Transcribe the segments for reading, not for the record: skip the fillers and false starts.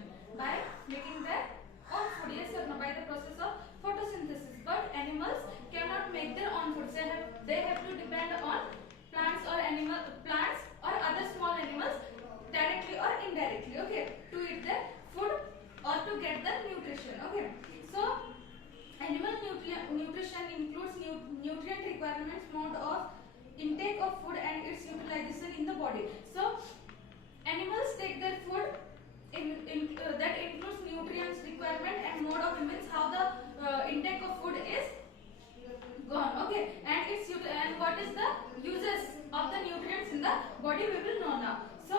nutrition by making their own food. Yes or no? By the process of photosynthesis. But animals cannot make their own food. They have to depend on plants or other small animals directly or indirectly. Okay, to eat their food or to get the nutrition. Okay, so animal nutrition includes nutrient requirements, mode of intake of food and its utilization in the body. So animals take their food that includes nutrients requirement and mode of means how the intake of food is gone. Okay, and what is the uses of the nutrients in the body we will know now. So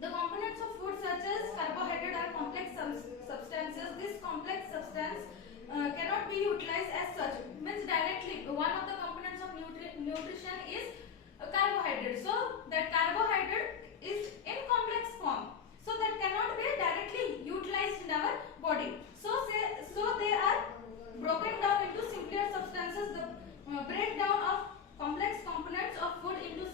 the components of food such as carbohydrate are complex substances. This complex substance cannot be utilized as such, means directly. One of the components of nutrition is carbohydrate. So that carbohydrate is in complex form, so that cannot be directly utilized in our body. So they are broken down into simpler substances. The breakdown of complex components of food into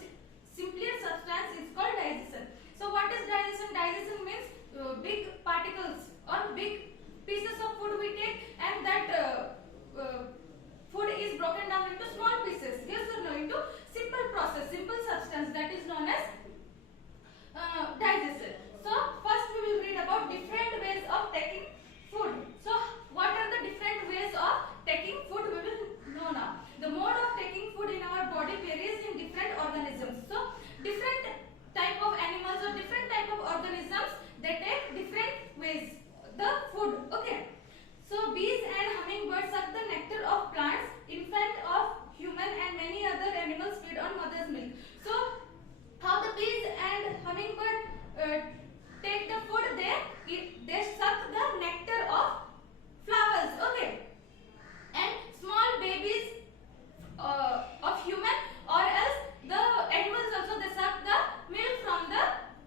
simpler substance is called digestion. So what is digestion? Digestion means big particles or big pieces of food we take, and that food is broken down into small pieces. Yes or no? Into simple process, simple substance, that is known as digestion. So first we will read about different ways of taking food. So what are the different ways of taking food we will know now. The mode of taking food in our body varies in different organisms. So different type of animals or different type of organisms, they take different ways the food. Okay, so bees and hummingbirds suck the nectar of plants. Infant of human and many other animals feed on mother's milk. So how the bees and hummingbird take the food? They suck the nectar of flowers. Okay, and small babies of human or else the animals also, they suck the milk from the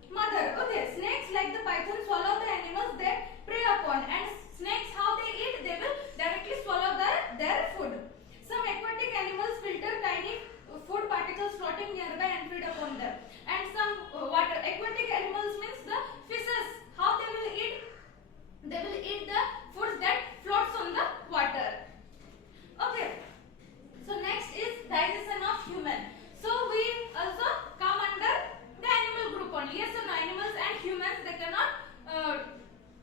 mother. Okay, snakes like the python swallow the animals they prey upon, and snakes how they eat? They will directly swallow their food. Some aquatic animals filter tiny food particles floating nearby and feed upon them. And some water aquatic animals means the fishes, how they will eat? They will eat the foods that floats on the water. Okay, so next is digestion of human. So we also come under the animal group only. Yes or no? Animals and humans, they cannot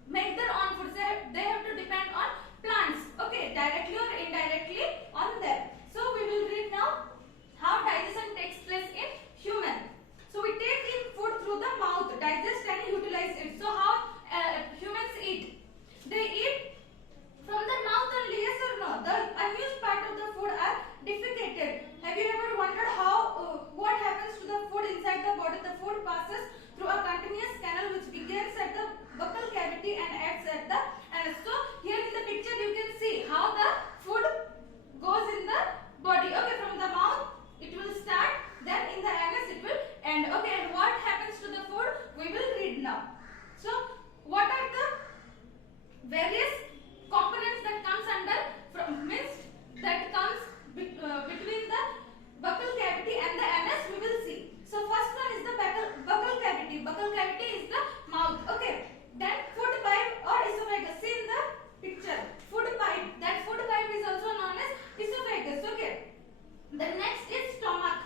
make their own food. They have to depend on plants. Okay, directly or indirectly on them. So we will read now how digestion takes place in human. So we take in food through the mouth, digest and utilize it. So how humans eat? They eat from the mouth only. Yes or no? The unused part of the food are defecated. Have you ever wondered how what happens to the food inside the body? The food passes through a continuous canal which begins at the buccal cavity and ends at the anus. So here in the picture you can see how the food goes in the body. Okay, from the mouth it will start, then in the anus it will end. Okay, and what happens to the food we will read now. So what are the various components that comes under from means that comes between the buccal cavity and the anus, we will see. So first one is the buccal cavity. Buccal cavity is the mouth. Okay, then food pipe or esophagus. See in the picture, food pipe. That food pipe is also known as esophagus. Okay, the next is stomach.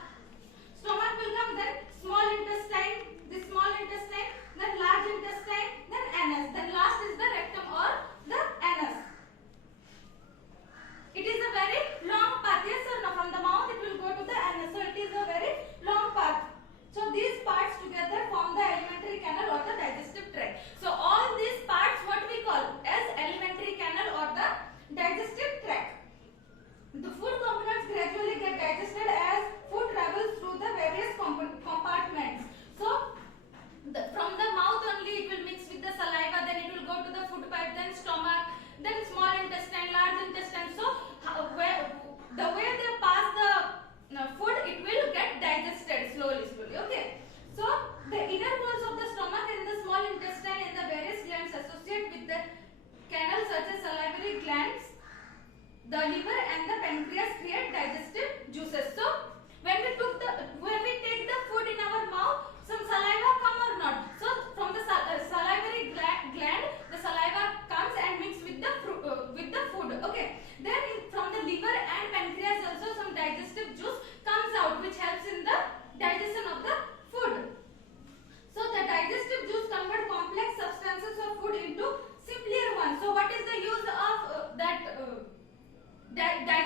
Stomach will come, then small intestine, the small intestine, then large intestine, then anus, then last is the rectum or the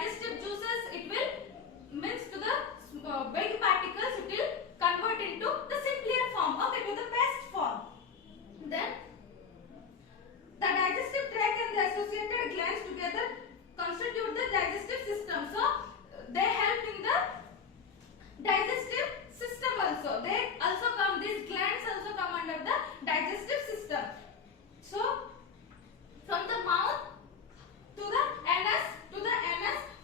digestive juices, it will mix to the big particles, it will convert into the simpler form, okay, to the paste form. Then the digestive tract and the associated glands together constitute the digestive system. So they help in the digestive system also. They also come, these glands also come under the digestive system. So from the mouth to the anus,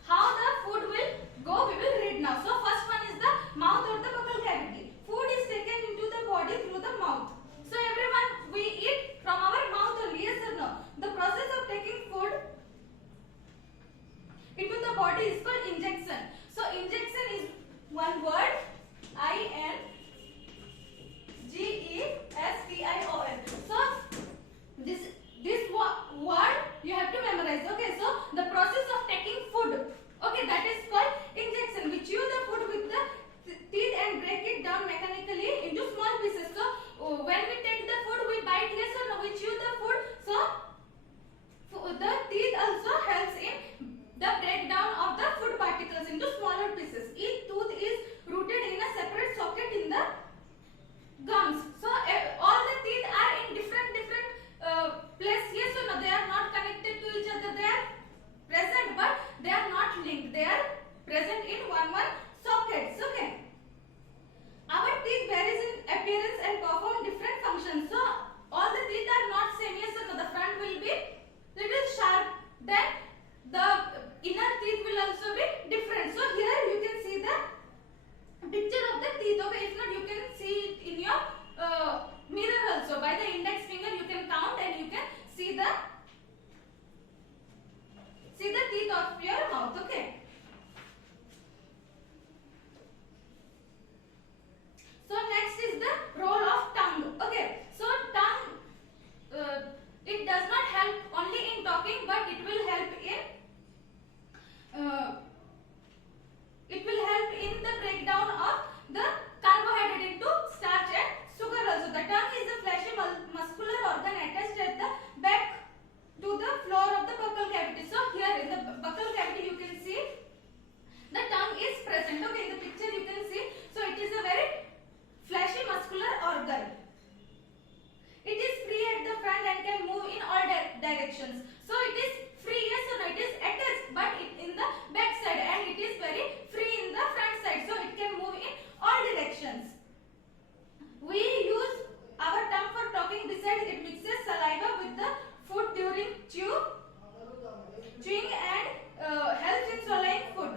how the food will go, we will read now. So first one is the mouth or the buccal cavity. Food is taken into the body through the mouth. So everyone, we eat from our mouth only, yes or no? The process of taking food into the body is called injection. So injection is one word, INGESTION. So this word you have to memorize. Okay, so the process of taking food, okay, that is called injection. We chew the food with the teeth and break it down mechanically into small pieces. So when we take the food, we bite, yes or no? We chew the food. So the teeth also helps in the breakdown of the food particles into smaller pieces. Each tooth is rooted in a separate socket in the gums. So all the teeth are in different place, yes or no? They are not connected to each other. They are present, but they are not linked. They are present in one sockets. Okay. Our teeth varies in appearance and perform different functions. So all the teeth are not same, yes or no? The front will be little sharp, then the inner teeth will also be different. So here you can see the picture of the teeth. Okay, if not, you can see it in your mirror also. By the index finger you can count and you can see the teeth of your mouth. Okay. So next is the role of tongue. Okay, so tongue, it does not help only in talking, but it will help in the breakdown of the carbohydrate into starch and sugar also. The tongue is a fleshy muscular organ attached at the back to the floor of the buccal cavity. So here in the buccal cavity you can see the tongue is present. Okay, in the picture you can see. So it is a very fleshy muscular organ. It is free at the front and can move in all directions. So it is free, yes or no? It is attached, but it in the back side, and it is very free in the front side. So it can move in all directions. We use our tongue for talking. Besides, it mixes saliva with the food during chewing and helps in swallowing food.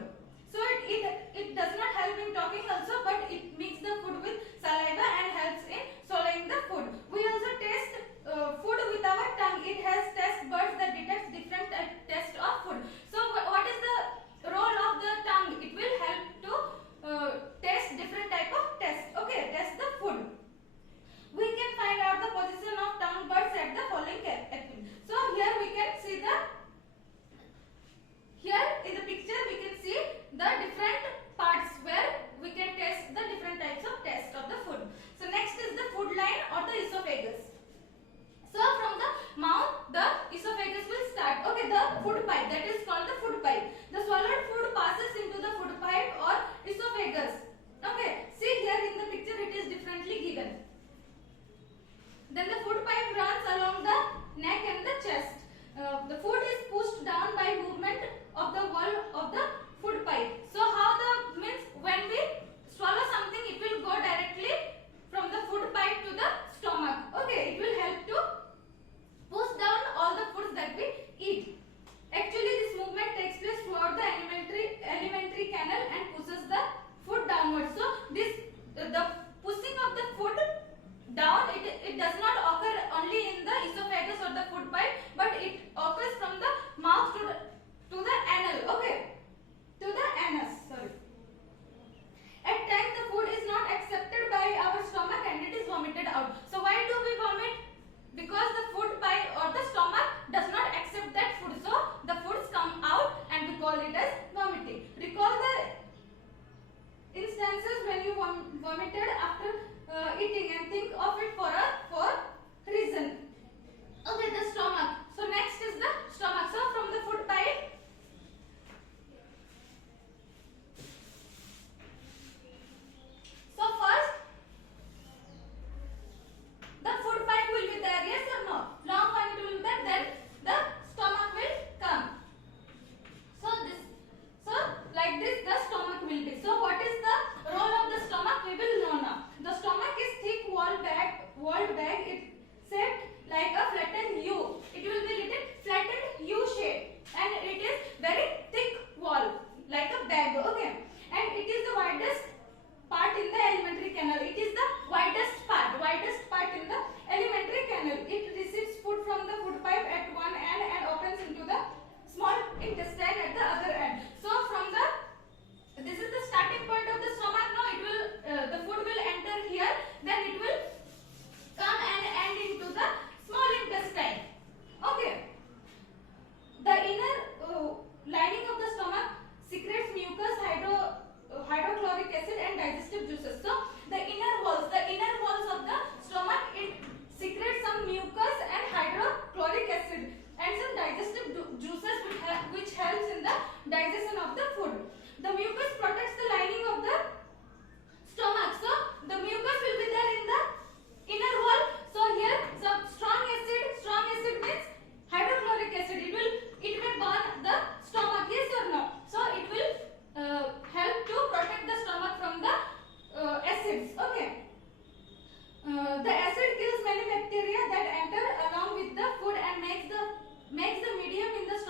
So it does not help in talking also, but it mixes the food with saliva and helps in swallowing the food. We also taste food with our tongue. It has taste buds that detects different taste of food. So what is the role of the tongue? It will help to taste different type of taste. Okay, taste the food. We can find out the position of tongue buds at the following activity. So here we can see here in the picture we can see the different parts where we can taste the different types of taste of the food. So next is the food line or the esophagus. So from the mouth the esophagus will start. Okay, the food pipe, that is called the food pipe. The swallowed food passes into the food pipe or esophagus. Okay, see here in the picture it is differently given. Then the food pipe runs along the neck and the chest. The food is pushed down by movement of the wall of the food pipe. So how the means when we swallow something, it will go directly from the food pipe to the stomach. Okay, it will help to push down all the foods that we eat. Actually, this movement takes place throughout the alimentary canal and pushes the food downwards. So the pushing of the food down, it does not occur only in the esophagus or the food pipe, but it occurs from the mouth to the anal. Okay, to the anus. Sorry. At times the food is not accepted by our stomach and it is vomited out. So why do we vomit? Because the food pipe or the stomach does not accept that food. So the foods come out and we call it as vomiting. Recall the instances when you vomited after eating and think of it for reason. Okay, the stomach.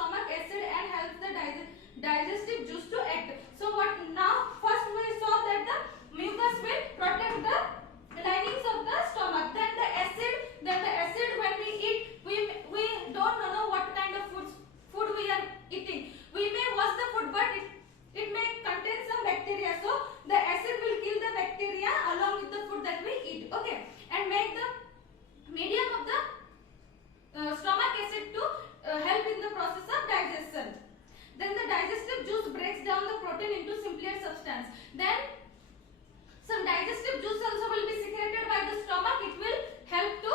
stomach acid and helps the digestive juice to act. So what now? First we saw that the mucus will protect the linings of the stomach. Then the acid when we eat, we don't know what kind of food we are eating. We may wash the food, but it may contain some bacteria. So the acid will kill the bacteria along with the food that we eat. Okay, and make the medium of the stomach acid to help in the process of digestion. Then the digestive juice breaks down the protein into simpler substance. Then some digestive juice also will be secreted by the stomach. It will help to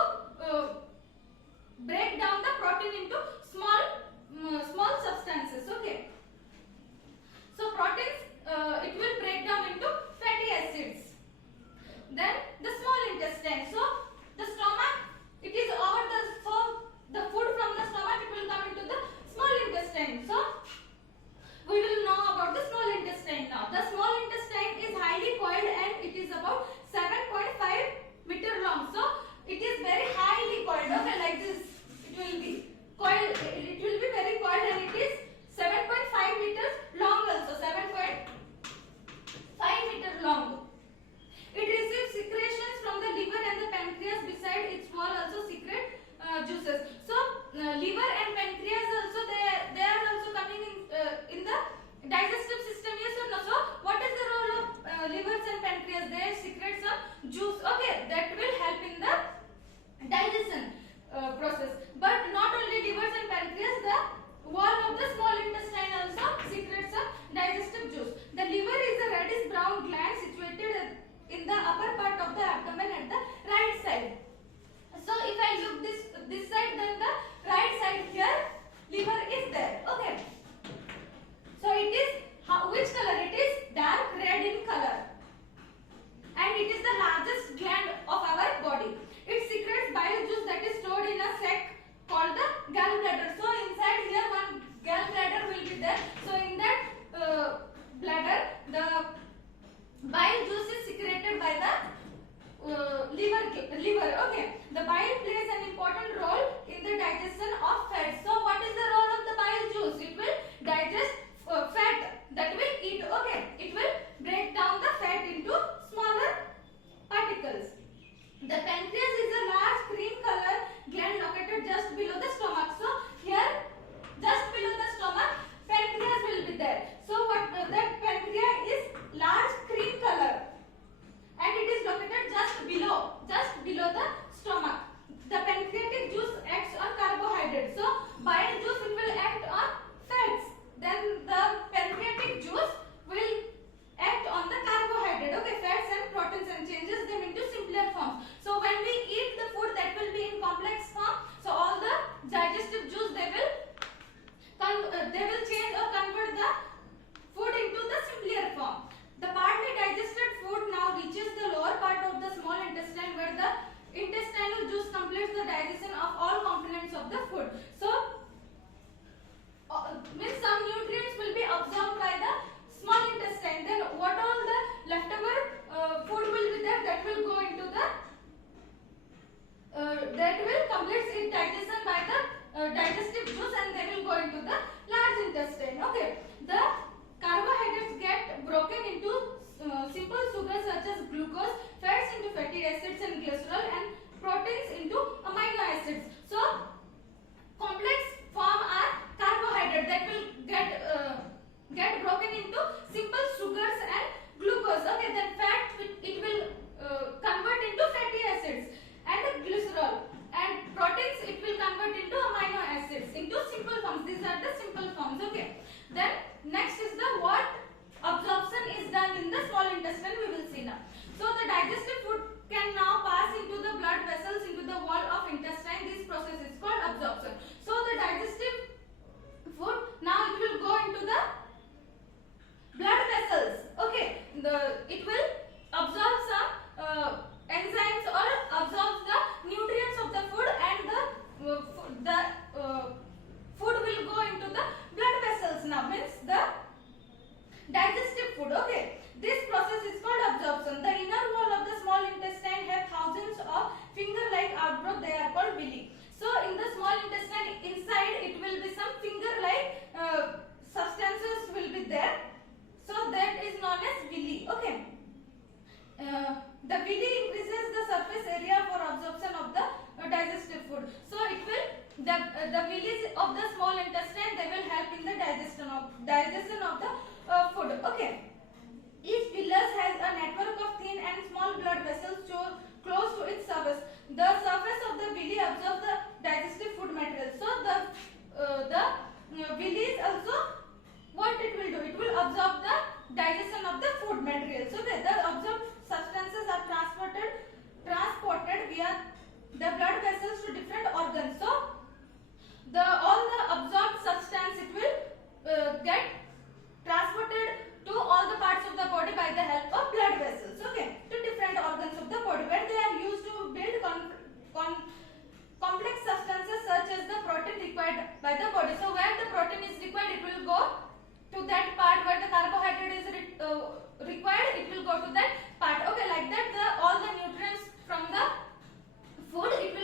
the villi of the small intestine, they will help in the digestion of the food. Okay. Each villus has a network of thin and small blood vessels close to its surface. The surface of the villi absorbs the digestive food material. So the villi is also what it will do? It will absorb the digestion of the food material. So the absorbed substances are transported via the blood vessels to different organs. So all the absorbed substance, it will get transported to all the parts of the body by the help of blood vessels. Okay, to different organs of the body, where they are used to build complex substances such as the protein required by the body. So where the protein is required, it will go to that part. Where the carbohydrate is required, it will go to that part. Okay, like that all the nutrients from the food, it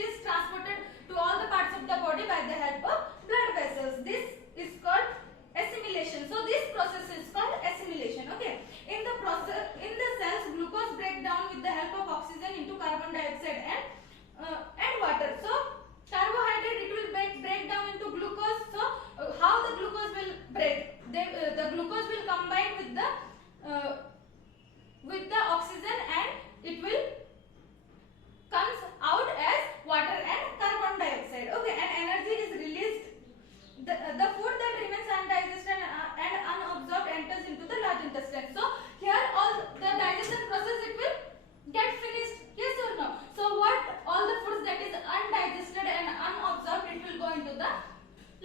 is transported to all the parts of the body by the help of blood vessels. This is called assimilation. So this process is called assimilation. Okay, in the cells, glucose break down with the help of oxygen into carbon dioxide and water. So carbohydrate, it will break down into glucose. So how the glucose will break? The glucose will combine with the oxygen, and it will comes out as water and carbon dioxide. Okay, and energy is released. The food that remains undigested and unabsorbed enters into the large intestine. So here all the digestion process, it will get finished. Yes or no? So what all the foods that is undigested and unabsorbed, it will go into the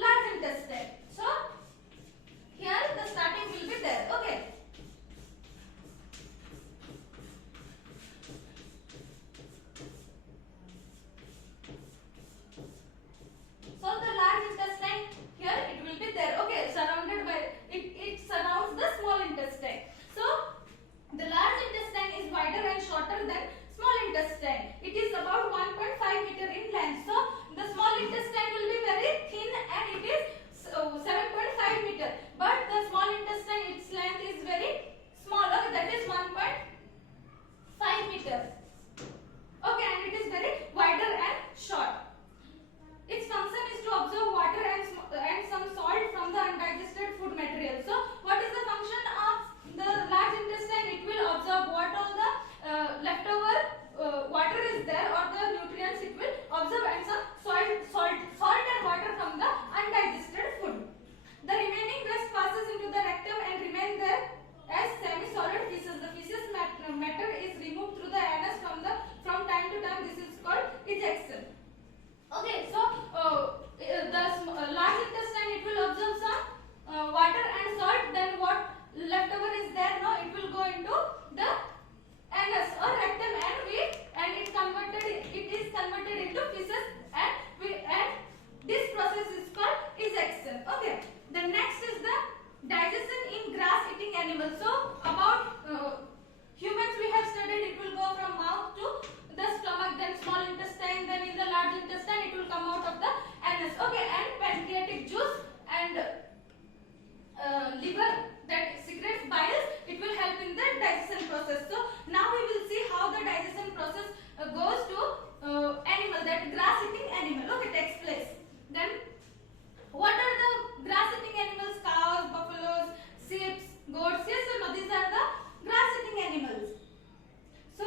large intestine. So here the starting will be there. Okay. So the large intestine, here it will be there. Okay, surrounded by it surrounds the small intestine. So the large intestine is wider and shorter than small intestine. It is about 1.5 meter in length. So the small intestine will be very thin and it is 7.5 meter. But the small intestine, its length is very small. Okay, that is 1.5 meter. Okay, and it is very wider and short. Its function is to absorb water and some salt from the undigested food material. So what is the function of the large intestine? It will absorb what all the leftover water is there, or the nutrients it will absorb, and some salt and water from the undigested food. The remaining waste passes into the rectum and remain there as semi-solid feces. The feces matter is removed through the anus from time to time. This is called ejection. Okay, so the large intestine, it will absorb some water and salt. Then what leftover is there, no, it will go into the anus or rectum, and it is converted into feces, and this process is called ejection. Okay, the next is the digestion in grass-eating animals. So about humans we have studied, it will go from mouth to the stomach, then small intestine, then in the large intestine it will come out of the anus. Okay, and pancreatic juice and liver that secretes bile, it will help in the digestion process. So now we will see how the digestion process goes to animal, that grass-eating animal. Okay, takes place. Then what are the grass-eating animals? Cows, buffaloes, sheep, goats. Yes or no? These are the grass-eating animals. So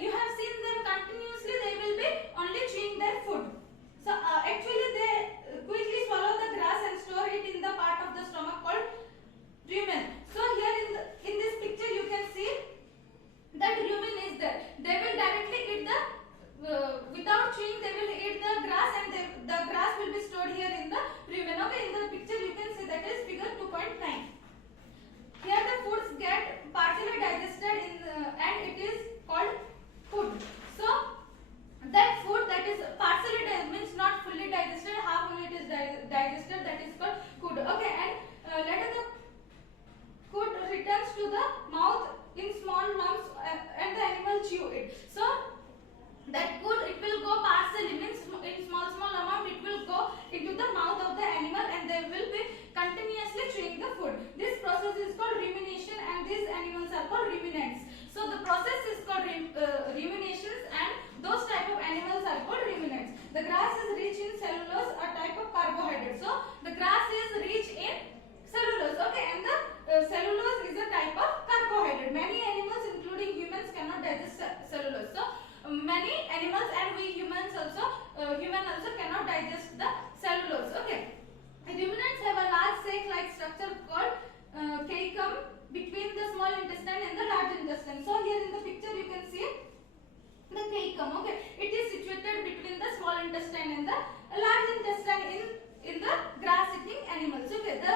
you have seen them continuously, they will be only chewing their food. So actually they quickly swallow the grass and store it in the part of the stomach called rumen. So here in this picture you can see that rumen is there. They will directly eat the without chewing, they will eat the grass, and the grass will be stored here in the rumen. Okay, in the picture you can see, that is figure 2.9. Here the foods get partially digested and it is called food. So that food that is partially digested means not fully digested, half of it is digested, that is called food. Okay, and later the food returns to the mouth in small lumps and the animal chew it. So that food, it will go partially, means in small amount it will go into the mouth of the animal, and they will be continuously chewing the food. This process is called rumination, and these animals are called ruminants. So the process is called ruminations, and those type of animals are called ruminants. human also cannot digest the cellulose. Okay. Ruminants have a large sac-like structure called caecum between the small intestine and the large intestine. So here in the picture you can see the caecum. Okay, it is situated between the small intestine and the large intestine in the grass-eating animals. Okay, the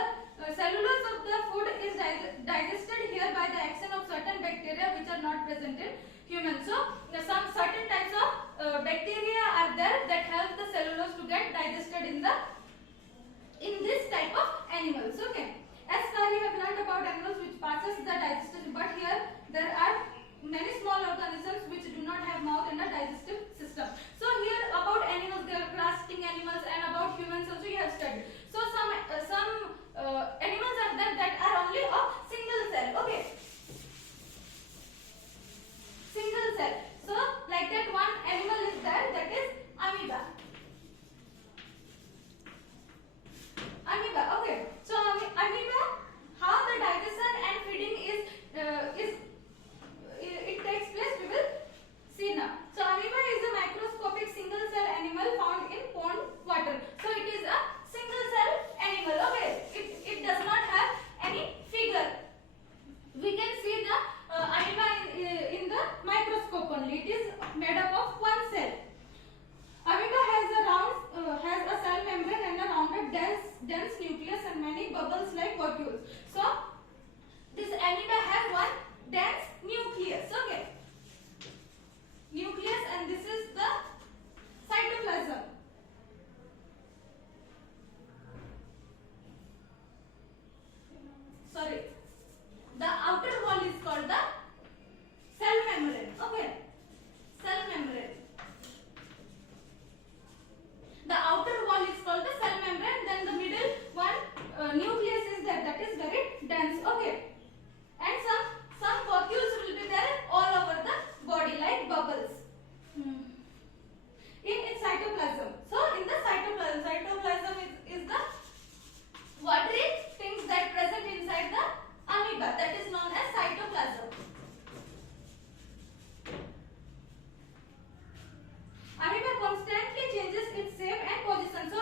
cellulose of the food is digested here by the action of certain bacteria which are not present in humans. So some certain types of bacteria are there that help the cellulose to get digested in this type of animals. Okay, as far you have learned about animals which passes the digestive, but here there are many small organisms which do not have mouth and a digestive system. So here about animals, they are grass-eating animals, and about humans also you have studied. So some animals are there that are only of single cell. Okay, single cell. So like that one animal is there, that is amoeba. Amoeba. Okay, so amoeba, how the digestion and feeding it takes place, we will see now. So amoeba is a microscopic single cell animal found in pond water. So it is a single cell animal. Okay, it does not have any figure. We can see the amoeba in the microscope only. It is made up of one cell. Amoeba has a cell membrane and a rounded dense nucleus and many bubbles like vacuoles. So this amoeba has one dense nucleus. Okay, nucleus, and this is the cytoplasm. Sorry, the outer wall is called the cell membrane. Okay, cell membrane. The outer wall is called the cell membrane. Then the middle one nucleus is there, that is very dense. Okay, and some vacuoles will be there all over the body like bubbles. In cytoplasm. So in the cytoplasm is the watery things that present inside the amoeba, that is known as cytoplasm. Amoeba constantly changes its shape and position. So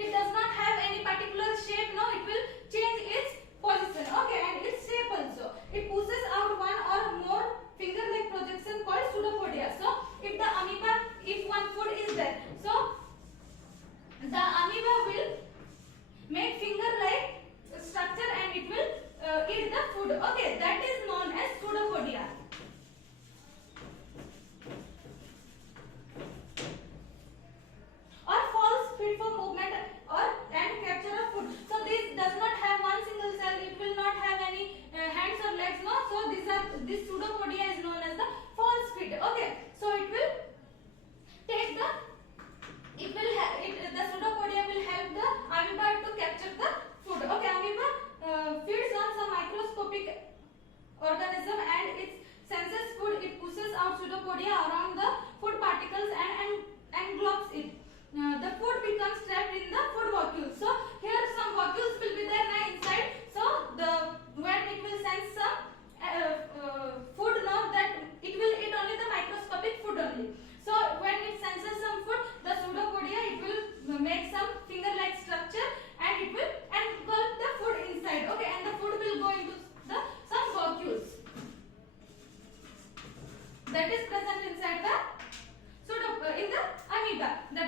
it does not have any particular shape. No, it will change its position. Okay, and its shape also. It pushes out one or more finger-like projection called pseudopodia. So if the amoeba, if one food is there, so the amoeba will make finger-like structure and it will eat the food. Okay, that is known as pseudopodia. Or false fit for movement and capture of food. So this does not have one single cell. It will not have any hands or legs. No. So this pseudopodia is known as the false fit. Okay. So it will take the pseudopodia will help the amoeba to capture the food. Okay. Amoeba feeds on some microscopic organism and it senses food. It pushes out pseudopodia around the food particles and englobes it. The food becomes trapped in the food vacuole. So here some vacuoles will be there now inside. So when it will sense some food, now that it will eat only the microscopic food only. So when it senses some food, the pseudopodia, it will make some finger-like structure and it will engulf the food inside. Okay, and the food will go into some vacuoles that is present inside the in the amoeba. The